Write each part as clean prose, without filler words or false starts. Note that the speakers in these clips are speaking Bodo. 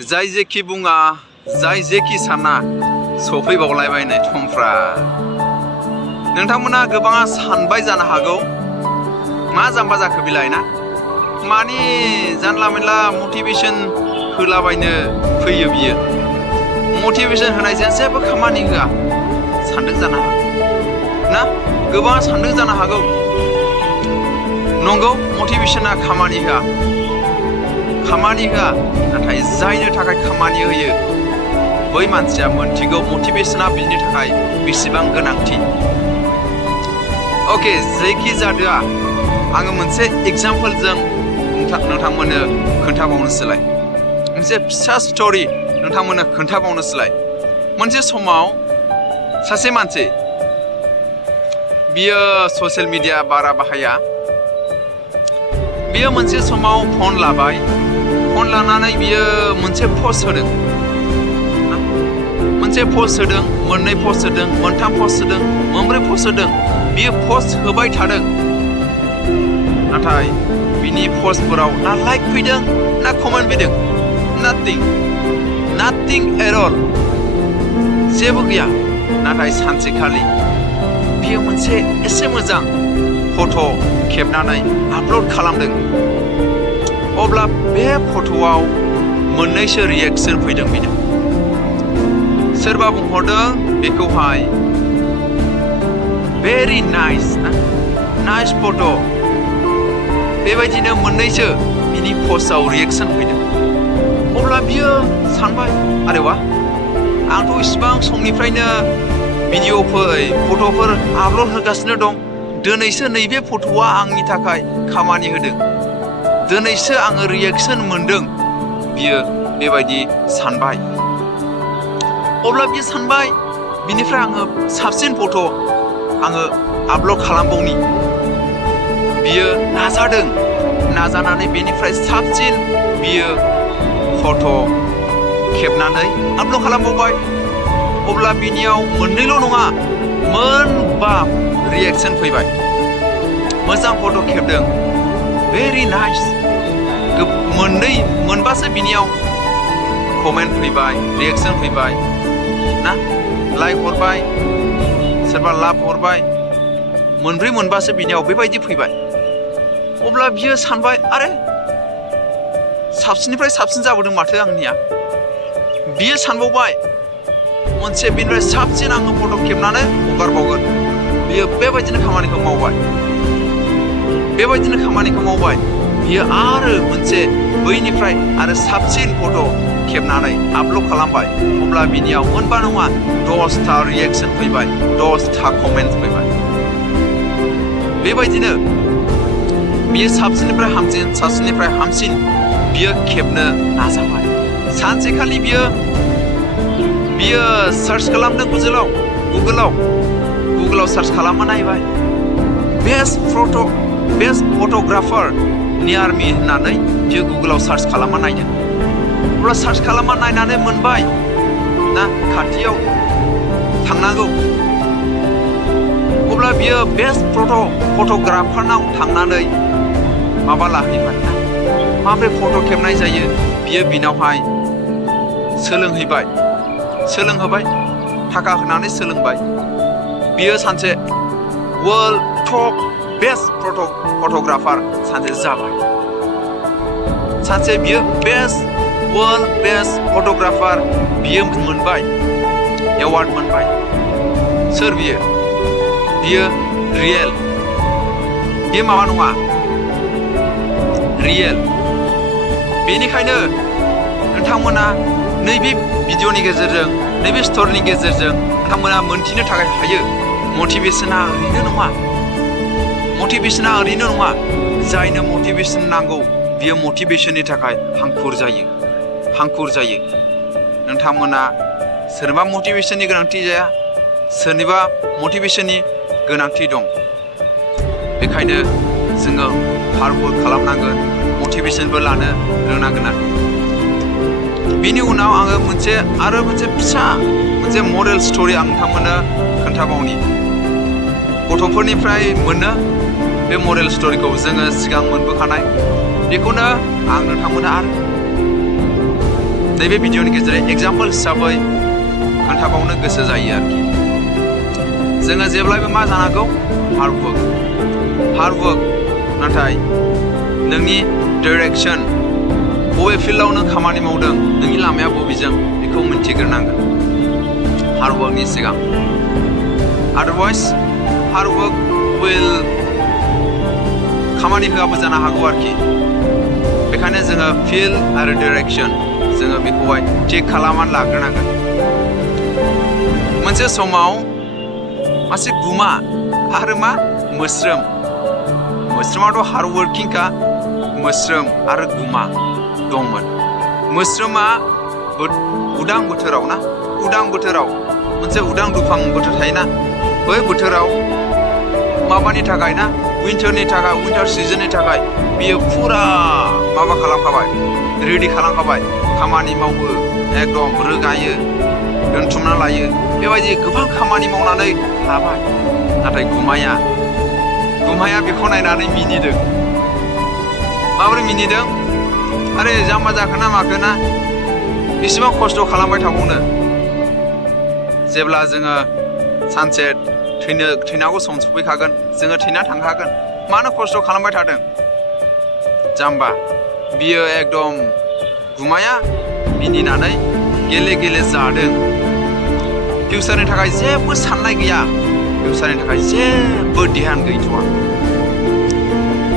जाय जेखि बुङा जाय जेखि साना सफैबावलायबायनाय समफ्रा नोंथांमोना गोबाङा सानबाय जानो हागौ मा जाम्बा जाखो बिलाय ना मानि जानला मेनला मटिभेशन होलाबायनो फैयो बियो मटिभेशन होनायजों जेबो खामानि होआ सानदों जानो हागौ ना गोबाङा सानदों जानो हागौ नंगौ मटिभेशना खामानि होआ नाथाय जायनो थाखाय खामानि होयो बै मानसिया मोनथिगौ मटिभेशना बिनि थाखाय बेसेबां गोनांथि ओके जेखि जादोआ आङो मोनसे एग्जाम्पलजों नोंथांमोननो खोन्थाबावनोसैलाय मोनसे फिसा स्टोरी नोंथांमोननो खोन्थाबावनोसैलाय मोनसे समाव सासे मानसि बियो ससियेल मिडिया बारा बाहाया बियो मोनसे समाव फन लाबाय फन लानानै बियो मोनसे पस्ट होदों मोननै पस्ट होदों मोनथाम पस्ट होदों मोनब्रै पस्ट होदों बियो पस्ट होबाय थादों नाथाय बिनि पस्टफोराव ना लाइक फैदों ना कमेन्ट फैदों नाथिं एट अल जेबो गैया नाथाय सानसेखालि बियो मोनसे एसे मोजां फट' खेबनानै आपल'ड खालामदों अब्ला बे फट'आव मोननैसो रिएक्शन फैदों बेनो सोरबा बुंहरदों बेखौहाय भेरि नाइस फट' बेबायदिनो मोननैसो बिनि पस्टआव रिएक्शन फैदों अब्ला बियो सानबाय आरे वा आंथ' इसिबां समनिफ्रायनो फट'फोर आपल'ड होगासिनो दं दिनैसो नैबे फट'आ आंनि थाखाय खामानि होदों दिनैसो आङो रिएक्शन मोनदों बियो बेबायदि सानबाय अब्ला बियो सानबाय बिनिफ्राय आङो साबसिन फट' आङो आपल'ड खालामबावनि बियो नाजानानै बेनिफ्राय साबसिन बियो फट' खेबनानै आपल'ड खालामबावबाय अब्ला बिनियाव मोननैल' नङा मोनबा रिएक्शन फैबाय मोजां फट' खेबदों भेरि नाइस मोनबासो बिनियाव कमेन्ट फैबाय रिएक्शन फैबाय ना लाइक हरबाय सोरबा लाभ हरबाय मोनबासो बिनियाव बेबायदि फैबाय अब्ला बियो सानबाय आरे साबसिननिफ्राय साबसिन जाबोदों माथो आंनिया बियो सानबावबाय मोनसे बिनिफ्राय साबसिन आङो फट' खेबनानै हगारबावगोन बियो बेबायदिनो खामानिखौ मावबाय बियो आरो मोनसे बैनिफ्राय आरो साबसिन फट' खेबनानै आपल'ड खालामबाय अब्ला बिनियाव मोनबा नङा 10था रिएक्शन फैबाय 10था कमेन्ट फैबाय बेबायदिनो बियो साबसिननिफ्राय हामसिन बियो खेबनो नाजाबाय सानसेखालि बियो सार्च खालामदों गुगोलाव सार्च खालामना नायबाय बेस्ट फट'ग्राफार नियार मी होननानै बियो गुगोलाव सार्च खालामना नायदों अब्ला सार्च खालामना नायनानै मोनबाय ना खाथियाव थांनांगौ अब्ला बियो बेस्ट फट'ग्राफारनाव थांनानै माबा लाहैबाय ना माबोरै फट' खेबनाय जायो बियो बिनावहाय सोलोंहोबाय थाखा होनानै सोलोंबाय बियो सानसे वर्ल्ड टप बेस्ट फट'ग्राफार सानसे जाबाय सानसे बियो वर्ल्ड बेस्ट फट'ग्राफार बियो मोनबाय एवार्ड मोनबाय सोर बियो रियेल बियो माबा नङा रियेल बेनिखायनो नोंथांमोना नैबे भिडिअ'नि गेजेरजों नैबे स्ट'रिनि गेजेरजों नोंथांमोना मोनथिनो थाखाय हायो मटिभेशना ओरैनो नङा जायनो मटिभेशन नांगौ बियो मटिभेशननि थाखाय हांखुर जायो नोंथांमोना सोरबा मटिभेशननि गोनांथि जाया सोरनिबा मटिभेशननि गोनांथि दं बेखायनो जोङो हार्ड वर्क खालामनांगोन मटिभेशनबो लानो रोंनांगोन आरो बिनि उनाव आङो मोनसे फिसा मरेल स्ट'रि आं नोंथांमोननो खोन्थाबावनि गथ'फोरनिफ्राय मोनो बे मरेल स्ट'रिखौ जोङो सिगां मोनबोखानाय बेखौनो आं नोंथांमोननो आरो नैबे भिडिअनि गेजेरजों एग्जाम्पल हिसाबै खोन्थाबावनो गोसो जायो आरोखि जोङो जेब्लायबो मा जानांगौ हार्ड वर्क नाथाय नोंनि डाइरेक्सन बबे फिल्डआव नों खामानि मावदों नोंनि लामाया बबेजों बेखौ मिन्थिग्रोनांगोन हार्ड वर्कनि सिगां आदारवाइज हार्ड वर्क विल खामानि होआबो जानो हागौ आरोखि बेखायनो जोङो फिल्ड आरो डाइरेक्सन जोङो बेखौहाय थिग खालामनानै लाग्रोनांगोन मोनसे समाव मासे गुमा आरो मा मोस्रोमाथ' हार्ड वर्किंखा मोस्रोम आरो गुमा दंमोन मोस्रोमा उदां बोथोराव मोनसे उदां दुफां बोथोर थायोना बै बोथोराव माबानि थाखाय ना विन्टार सिजननि थाखाय बियो फुरा माबा खालामखाबाय रेडि खालामखाबाय खामानि मावो एकदम रोगायो दोनथुमना लायो बेबायदि गोबां खामानि मावनानै लाबाय नाथाय गुमाया बेखौ नायनानै मिनिदों माबोरै मिनिदों आरे जाम्बा जाखोना माखोना बेसेबां खस्थ' खालामबाय थाबावनो जेब्ला जोङो सानसे थैनांगौ सम सफैखागोन जोङो थैना थांखागोन मानो खस्थ' खालामबाय थादों जाम्बा बियो एकदम गुमाया मिनिनानै गेले जादों फिउचारनि थाखाय जेबो साननाय गैया फिउचारनि थाखाय जेबो ध्यान गैथ'आ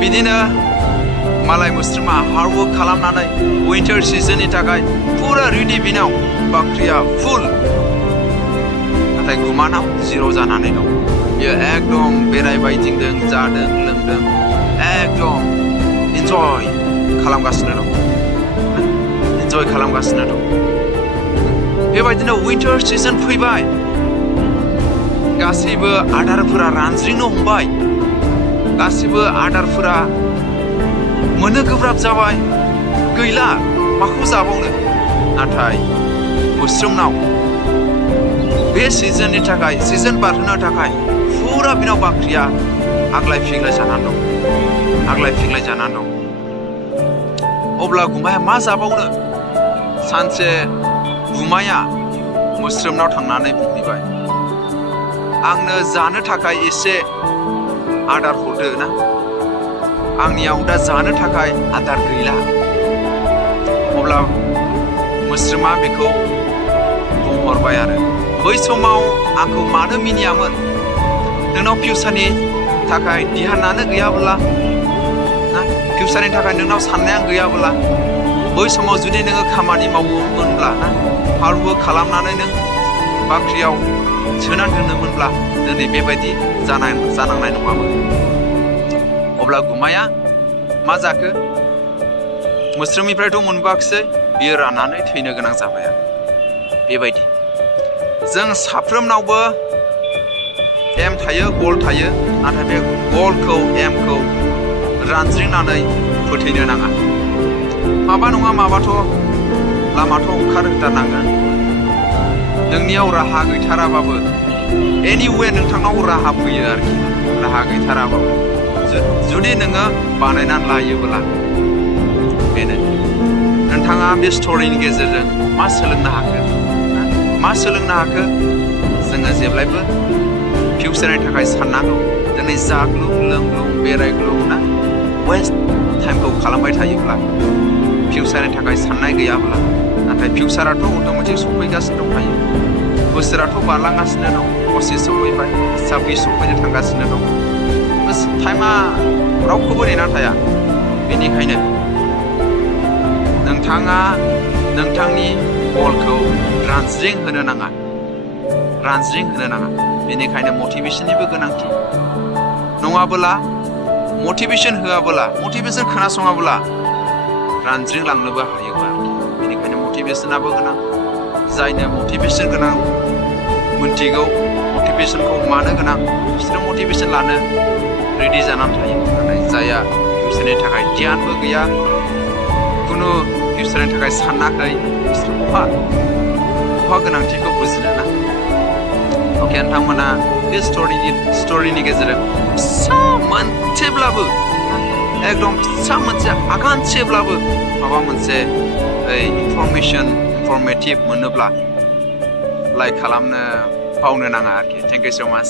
बिदिनो मालाय मोस्रोमा हार्ड वर्क खालामनानै विन्टार सिजननि थाखाय फुरा रेडि बिनाव बाख्रिया फुल नाथाय गुमानाव जिर' जानानै दं बियो एकदम बेरायबाय गिदिंदों जादों लोंदों एकदम इन्जय खालामगासिनो दं बेबायदिनो विन्टार सिजन फैबाय गासैबो आदारफोरा रानज्रिंनो हमबाय गासैबो आदारफोरा मोननो गोब्राब जाबाय गैला माखौ जाबावनो नाथाय मोस्रोमनाव बे सिजननि थाखाय सिजन बारहोनो थाखाय फुरा बिनाव बाख्रिया आग्लाय फिग्लाय जानानै दं अब्ला गुमाया मा जाबावनो सानसे गुमाया मोस्रोमनाव थांनानै बुंहैबाय आंनो जानो थाखाय एसे आदार हरदो ना आंनियाव दा जानो थाखाय आदार गैला अब्ला मोस्रोमा बेखौ बुंहरबाय आरो बै समाव आंखौ मानो मिनियामोन नोंनाव फिउचारनि थाखाय ध्यानानो गैयाब्ला ना फिउचारनि थाखाय नोंनाव साननायानो गैयाब्ला बै समाव जुदि नोङो खामानि मावोमोनब्ला ना हार्ड वर्क खालामनानै नों बाख्रियाव सोना दोनोमोनब्ला दिनै बेबायदि जानांनाय नङामोन अब्ला गुमाया मा जाखो मोस्रोमनिफ्रायथ' मोनबोआखिसै बियो राननानै थैनो गोनां जाबाय आरो बेबायदि जों साफ्रोमनावबो एम थायो गल थायो नाथाय बे गलखौ एमखौ रानज्रिंनानै फोथैनो नाङा माबा नङा माबाथ' लामाथ' ओंखारहोथारनांगोन नोंनियाव राहा गैथाराबाबो एनिवे नोंथांनाव राहा फैयो आरोखि राहा गैथाराबाबो जुदि नोङो बानायनानै लायोब्ला बेनो नोंथाङा बे स्ट'रिनि गेजेरजों मा सोलोंनो हाखो जोङो जेब्लायबो फिउचारनि थाखाय साननांगौ दिनै जाग्लुं लोंग्लुं बेरायग्लुं ना वेस्ट टाइमखौ खालामबाय थायोब्ला फिउचारनि थाखाय साननाय गैयाब्ला नाथाय फिउचाराथ' अट'मेटिक सफैगासिनो दंखायो बोसोराथ' बारलांगासिनो दं पसिस सफैबाय 26 सफैनो थांगासिनो दं टाइमा रावखौबो नेना थाया बेनिखायनो नोंथाङा नोंथांनि गलखौ रानज्रिं होनो नाङा बेनिखायनो मटिभेशननिबो गोनांथि नङाबोला मटिभेशन होआबोला मटिभेशन खोनासङाबोला रानज्रिंलांनोबो हायो आरोखि बेनिखायनो मटिभेशनाबो गोनां जायनो मटिभेशन गोनां मोनथिगौ मटिभेशनखौ मानो गोनां बिसोरो मटिभेशन लानो रेडि जानानै थायो नाथाय जायहा फिउचारनि थाखाय ध्यानबो गैया खुनु फिउचारनि थाखाय सानाखै बिसोर बहा गोनांथिखौ बुजिनो ना अके नोंथांमोना बे स्ट'रिनि गेजेरजों फिसा मोनसेब्लाबो एकदम फिसा मोनसे आगानसेब्लाबो माबा मोनसे इनफरमेसन इनफरमेटिभ मोनोब्ला लाइक खालामनो बावनो नाङा आरोखि। थेंक इउ सो माच।